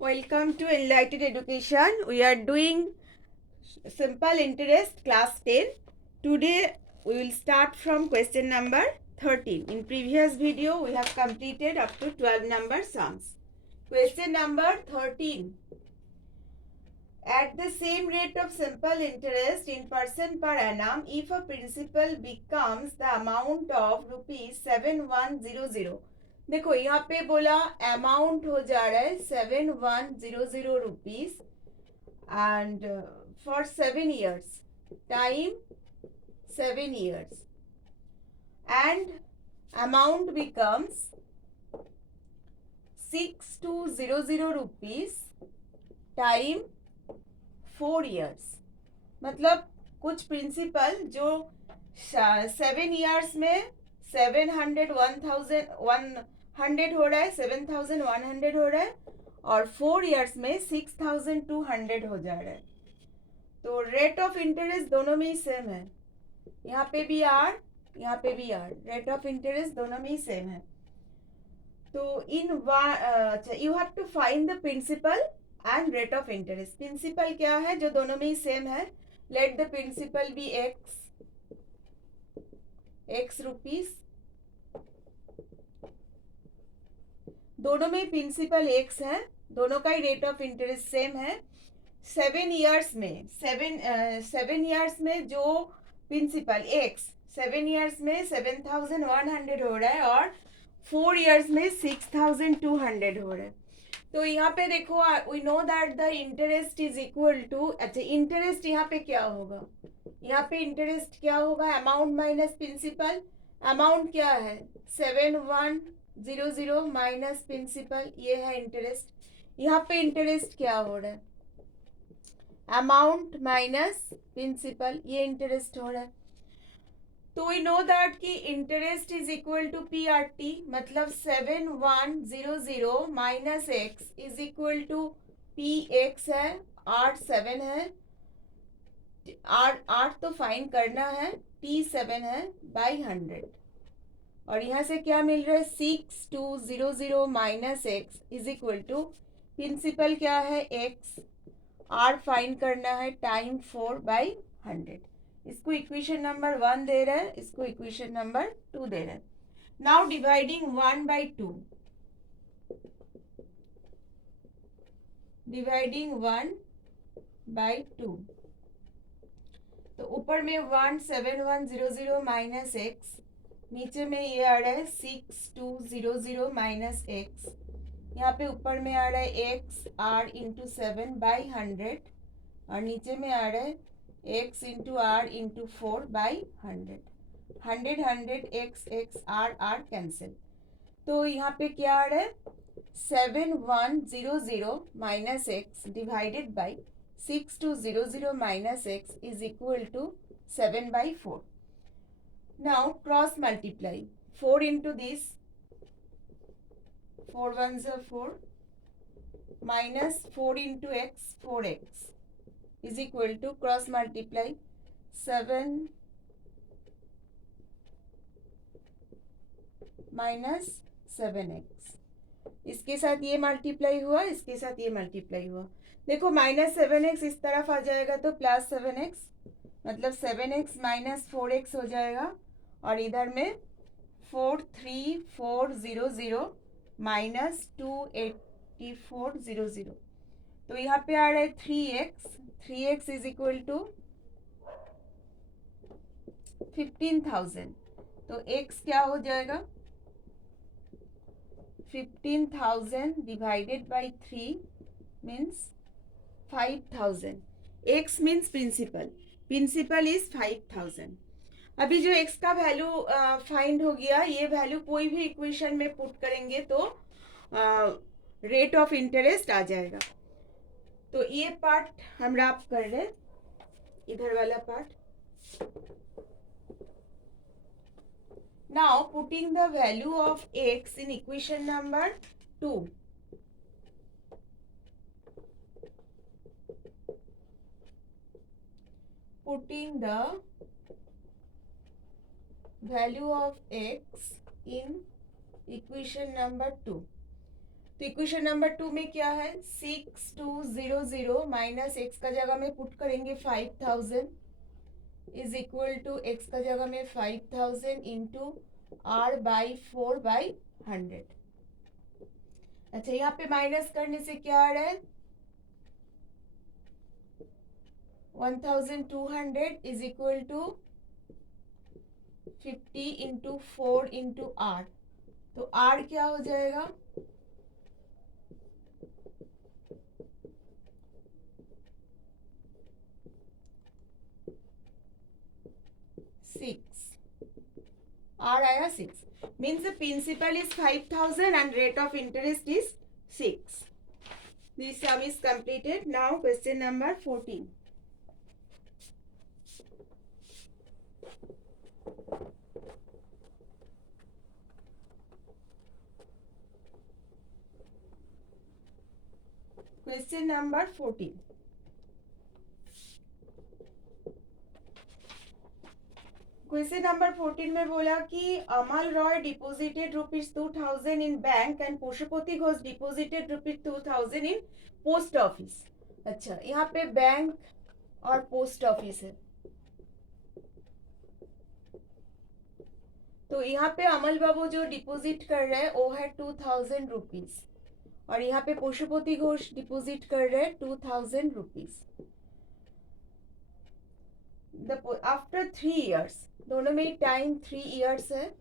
Welcome to Enlightened Education. We are doing simple interest class 10. Today we will start from question number 13. In previous video we have completed up to 12 number sums. Question number 13. At the same rate of simple interest in percent per annum, if a principal becomes the amount of rupees 7100, देखो यहाँ पे बोला amount हो जा रहा है 7100 rupees and for 7 years, time 7 years, and amount becomes 6200 rupees time 4 years. मतलब कुछ प्रिंसिपल जो 7 years में 700 1,100 हो रहा है, 7,100 हो रहा है, और 4 years में 6,200 हो जा रहा है. तो रेट ऑफ इंटरेस्ट दोनों में ही सेम है. यहाँ पे भी आर, यहाँ पे भी आर. रेट ऑफ इंटरेस्ट दोनों में ही सेम है. तो in you have to find the principal and rate of interest. Principal क्या है जो दोनों में ही सेम है. Let the principal be X rupees. दोनों में प्रिंसिपल एक्स है, दोनों का ही रेट ऑफ इंटरेस्ट सेम है. 7 years में 7 years में जो प्रिंसिपल एक्स 7 years में 7,100 हो रहा है और 4 years में 6,200 हो रहा है. तो यहाँ पे देखो, we know that the interest is equal to, अच्छा इंटरेस्ट यहाँ पे क्या होगा, यहाँ पे इंटरेस्ट क्या होगा, अमाउंट माइनस प्रिंसिपल. अमाउंट क्या है 7100 माइनस प्रिंसिपल, ये है इंटरेस्ट. यहाँ पे इंटरेस्ट क्या हो रहा है, अमाउंट माइनस प्रिंसिपल, ये इंटरेस्ट हो रहा है. तो वी नो दैट कि interest is equal to P R T. मतलब 7100 minus X is equal to P X है, आर 7 है, आर तो फाइन करना है, टी 7 है बाई 100. और यहाँ से क्या मिल रहा है 6200 minus X is equal to principal क्या है एक्स, आर फाइन करना है टाइम 4/100. इसको इक्वेशन नंबर 1 दे रहा है, इसको इक्वेशन नंबर 2 दे रहा है. Now dividing 1/2, dividing 1/2. तो ऊपर में 17100 माइनस एक्स, नीचे में ये आ रहा है 6200 माइनस एक्स. यहाँ पे ऊपर में आ रहा है एक्स आर इंटू 7/100 और नीचे में आ रहा है X into R into 4/100. 100 X X R R cancel. तो यहाँ पे क्या आ रहा है 7100 minus X divided by 6200 minus X is equal to 7/4. Now cross multiply 4 into this, 4 ones are 4, minus 4 into x 4x is equal to cross multiply 7 minus 7x. इसके साथ ये मल्टीप्लाई हुआ, इसके साथ ये मल्टीप्लाई हुआ. देखो -7x इस तरफ आ जाएगा तो +7x, मतलब 7x माइनस 4x हो जाएगा. और इधर में 43400 माइनस 28400. तो यहाँ पे आ रहा है 3x इज इक्वल टू 15,000. तो x क्या हो जाएगा 15,000 divided by 3 means 5,000. x means principal, principal is 5,000. अभी जो x का वैल्यू फाइंड हो गया, ये वैल्यू कोई भी इक्वेशन में पुट करेंगे तो रेट ऑफ इंटरेस्ट आ जाएगा. तो ये पार्ट हम रैप कर रहे हैं, इधर वाला part. Now putting the value of x in equation number 2. Putting the value of x in equation number 2. तो इक्वेशन नंबर 2 में क्या है, 6200 माइनस एक्स का जगह में पुट करेंगे 5000 इज इक्वल टू एक्स का जगह में 5000 इंटू आर बाई 4/100। अच्छा, यहाँ पे माइनस करने से क्या आ रहा है, 1200 is equal to 50 into 4 into R. तो आर क्या हो जाएगा, 6। आर आया 6, means the principal is 5000 and rate of interest is 6. This sum is completed. Now question number 14. Question number 14. Question number 14 में बोला कि Amal Roy deposited ₹2000 in bank and Pashupati Ghosh deposited ₹2000 in post office. अच्छा, यहाँ पे बैंक और पोस्ट ऑफिस है, तो यहाँ पे अमल बाबू जो डिपोजिट कर रहे हैं वो है ₹2000 और यहाँ पे पशुपति घोष डिपोजिट कर रहे हैं ₹2000। आफ्टर 3 years, दोनों में टाइम 3 years है।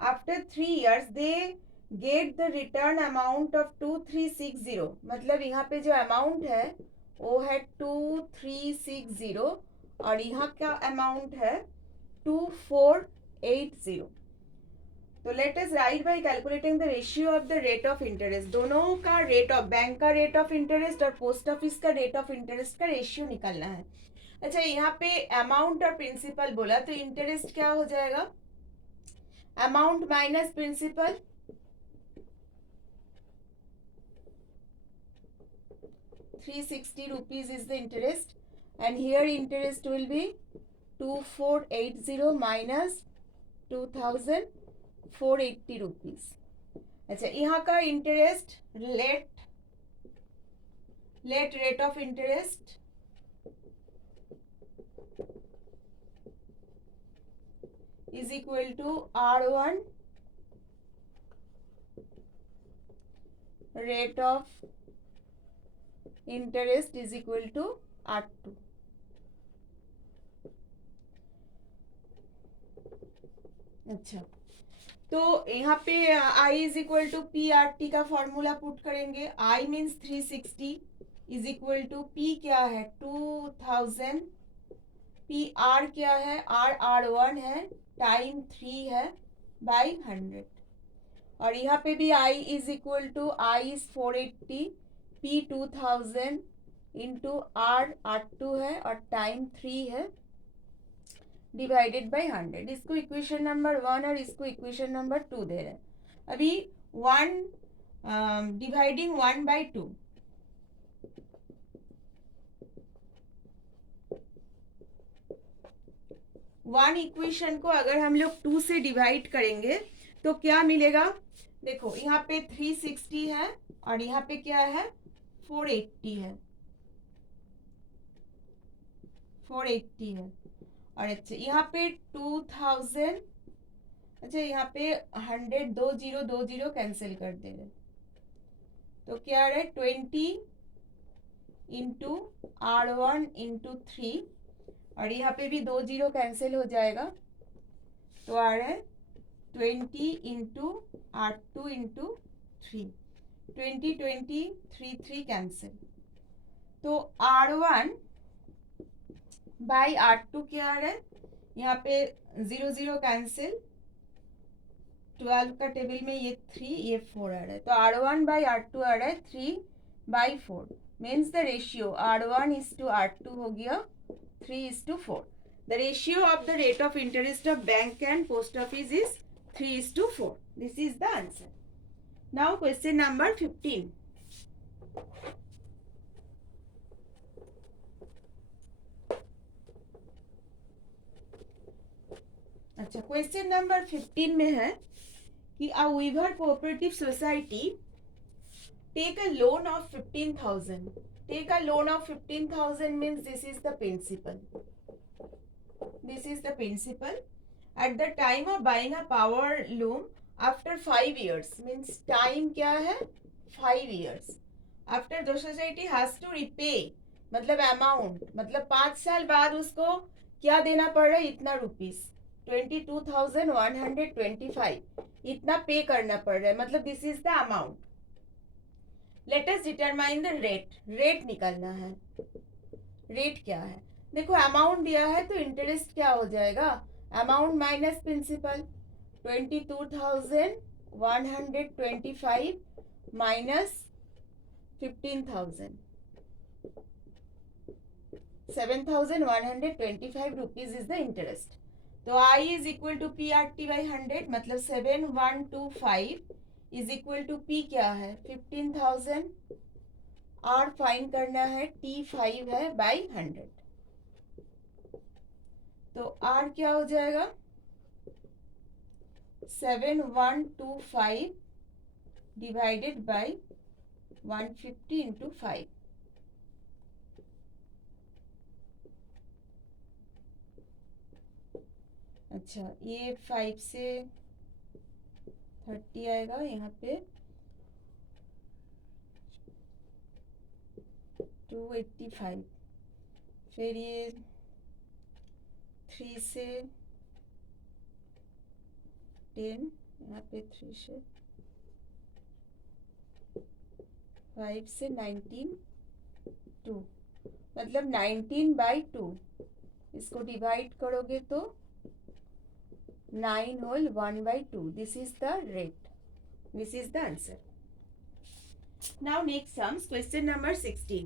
After 3 years they get the return amount of 2360। मतलब यहाँ पे जो अमाउंट है वो है 2360 और यहाँ का अमाउंट है 2480। तो let us right bye calculating the ratio of the rate of interest. दोनों का रेट ऑफ, बैंक का रेट ऑफ इंटरेस्ट और पोस्ट ऑफिस का रेट ऑफ इंटरेस्ट का रेशियो निकालना है। अच्छा, यहाँ पे अमाउंट और प्रिंसिपल बोला तो इंटरेस्ट क्या हो जाएगा, amount minus principal, 360 rupees is the interest and here interest will be 2480 minus 2480 rupees। अच्छा, यहाँ का interest let rate of interest is equal to R1 rate of interest is equal to R2। अच्छा, तो यहाँ पे I is equal to P R T का formula put करेंगे। I means 360 is equal to P क्या है 2000, P R क्या है R1 है, टाइम 3 है बाई 100। और यहाँ पे भी I is equal to I is 480, P 2000 into R2 है और टाइम 3 है डिवाइडेड बाई 100। इसको इक्वेशन नंबर 1 और इसको इक्वेशन नंबर 2 दे रहे हैं। अभी 1 डिवाइडिंग 1/2, वन इक्वेशन को अगर हम लोग 2 से डिवाइड करेंगे तो क्या मिलेगा, देखो यहाँ पे 360 है और यहाँ पे क्या है 480 है, 480 है। और अच्छा, यहाँ पे 2000, अच्छा यहाँ पे 100, 20 कैंसिल कर दे रहे, तो क्या आ रहा है 20 इंटू R1 इंटू 3 और यहाँ पे भी 20 कैंसिल हो जाएगा, तो आ रहा है 20 इंटू R2 इंटू 3, 20 20 3 3 कैंसिल, तो R1 बाई R2 क्या आ रहा है, यहाँ पे 0 कैंसिल, 12 का टेबल में ये 3 ये 4 आ रहा है, तो R1 बाई R2 आ रहा है 3/4। Means the ratio R1 is to R2 हो गया 3:4। The ratio of the rate of interest of bank and post office is 3:4. This is the answer. Now question number 15. अच्छा, क्वेश्चन नंबर 15 में है कि a weaver cooperative society take a loan of 15,000. Take a loan of 15,000 means this is the principal. This is the principal. At the time of buying a power loom after 5 years means time क्या है 5 years. After the society has to repay मतलब amount मतलब 5 साल बाद उसको क्या देना पड़ रहा है इतना रुपीस 22,125 इतना पे करना पड़ रहा है मतलब this is the amount. Let us determine the rate. Rate निकालना है. रेट क्या है देखो अमाउंट दिया है तो इंटरेस्ट क्या हो जाएगा amount minus principal 22,125 minus 15,000 7,125 rupees is the interest. तो I is equal to P R T by 100 मतलब 7,125 इज इक्वल टू P क्या है 15,000 R फाइंड करना है T 5 है बाई 100. तो R क्या हो जाएगा 7,125 डिवाइडेड बाई 150 इंटू 5. अच्छा ये 5 से 30 आएगा यहाँ पे 285. फिर ये 3 से 10 यहाँ पे 3 से 5 से 19 2 मतलब 19/2 इसको डिवाइड करोगे तो 9 whole 1/2. This is the rate. This is the answer. Now next sums question number 16.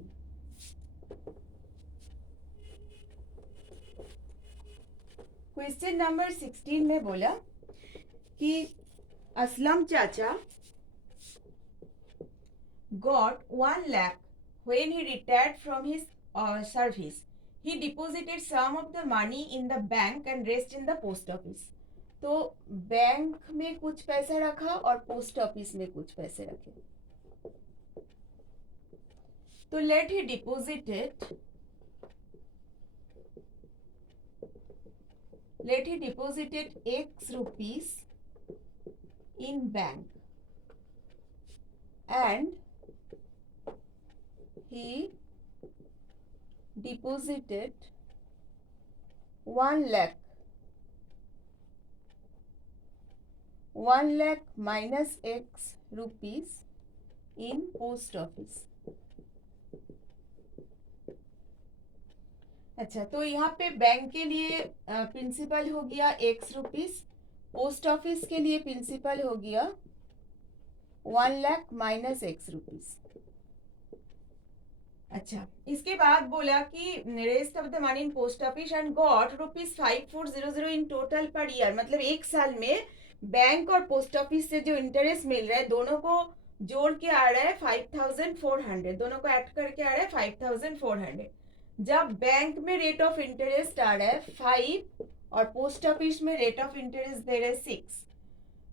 Question number 16 में बोला कि असलम चाचा got 1 lakh when he retired from his service. He deposited some of the money in the bank and rest in the post office. तो bank में कुछ पैसा रखा और पोस्ट ऑफिस में कुछ पैसे रखे. तो let he deposited X rupees in bank and he deposited 1 lakh minus X rupees in post office. अच्छा तो यहाँ पे बैंक के लिए प्रिंसिपल हो गया X रुपीस. पोस्ट ऑफिस के लिए प्रिंसिपल हो गया 1 लाख माइनस X रुपीस. अच्छा इसके बाद बोला कि rest of the money in post office and got rupees 5400 in total per year मतलब एक साल में बैंक और पोस्ट ऑफिस से जो इंटरेस्ट मिल रहा है दोनों को जोड़ के आ रहा है 5,400. दोनों को ऐड करके आ रहा है 5,400. जब बैंक में रेट ऑफ इंटरेस्ट आ रहा है 5 और पोस्ट ऑफिस में रेट ऑफ इंटरेस्ट दे रहे 6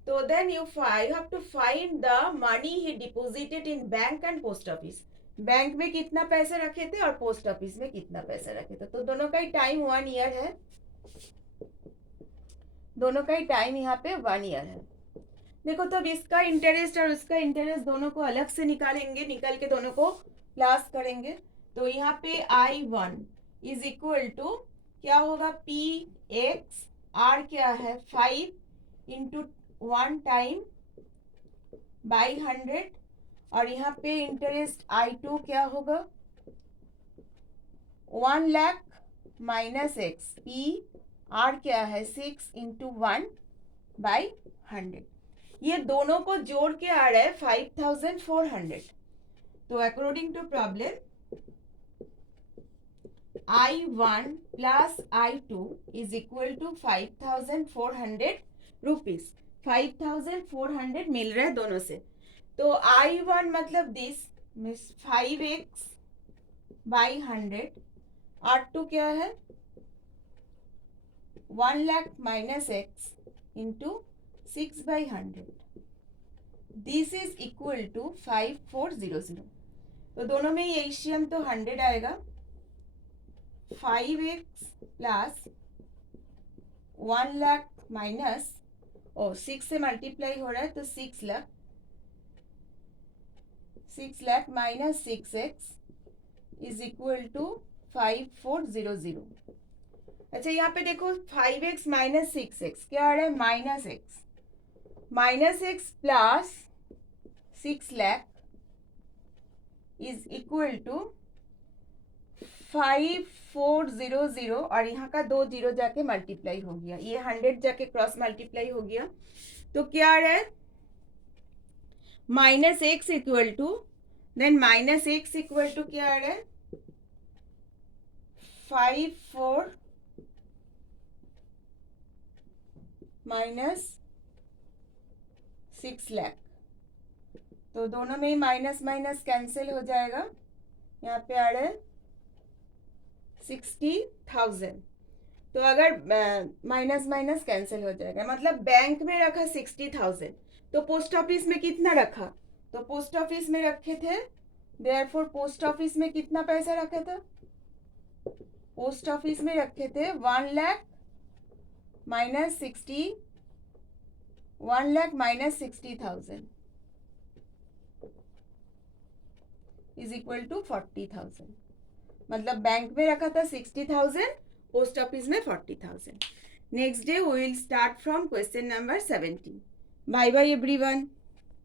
तो then you have to find the money he deposited in bank and post office. Bank में कितना पैसे रखे थे और पोस्ट ऑफिस में कितना पैसे रखे थे. तो दोनों का ही टाइम 1 ईयर है. दोनों का ही टाइम यहाँ पे 1 ईयर है. देखो तो अब इसका इंटरेस्ट और उसका इंटरेस्ट दोनों को अलग से निकालेंगे. निकाल के दोनों को प्लस करेंगे. तो यहाँ पे I1 इज इक्वल टू क्या होगा PX R क्या है 5 इंटू 1 टाइम बाई 100 और यहाँ पे इंटरेस्ट I2 क्या होगा 1 lakh minus X P R क्या है 6 इंटू 1 बाई 100. ये दोनों को जोड़ के आ रहा है 5,400. तो according to problem I1 plus I2 is equal to 5,400 rupees. 5,400 मिल रहा है दोनों से. तो I1 मतलब this means 5x by 100. R2 क्या है 1 lakh minus X into 6/100. This is equal to 5400। तो दोनों में ही एलसीएम तो 100 आएगा। 5x प्लस 1 लाख माइनस 6 से मल्टीप्लाई हो रहा है तो 6 lakh, 6 lakh minus 6x is equal to 5400। अच्छा यहाँ पे देखो 5x माइनस 6x क्या आ रहा है, minus X, minus X plus 6 lakh is equal to 5400 और यहाँ का 2 जीरो जाके मल्टीप्लाई हो गया, ये 100 जाके क्रॉस मल्टीप्लाई हो गया, तो क्या आ रहा है minus X equal to, then minus X equal to क्या आ रहा है 54 माइनस 6 लाख। तो दोनों में ही माइनस माइनस कैंसिल हो जाएगा, यहाँ पे आ रहा है 60,000। तो अगर माइनस माइनस कैंसिल हो जाएगा, मतलब बैंक में रखा 60,000 तो पोस्ट ऑफिस में कितना रखा, तो पोस्ट ऑफिस में रखे थे, देयरफॉर पोस्ट ऑफिस में कितना पैसा रखा था, पोस्ट ऑफिस में रखे थे 1 lakh minus 60,000 is equal to 40,000। मतलब बैंक में रखा था 60,000, पोस्ट ऑफिस में 40,000। Next day we will start from question number 17। Bye bye everyone.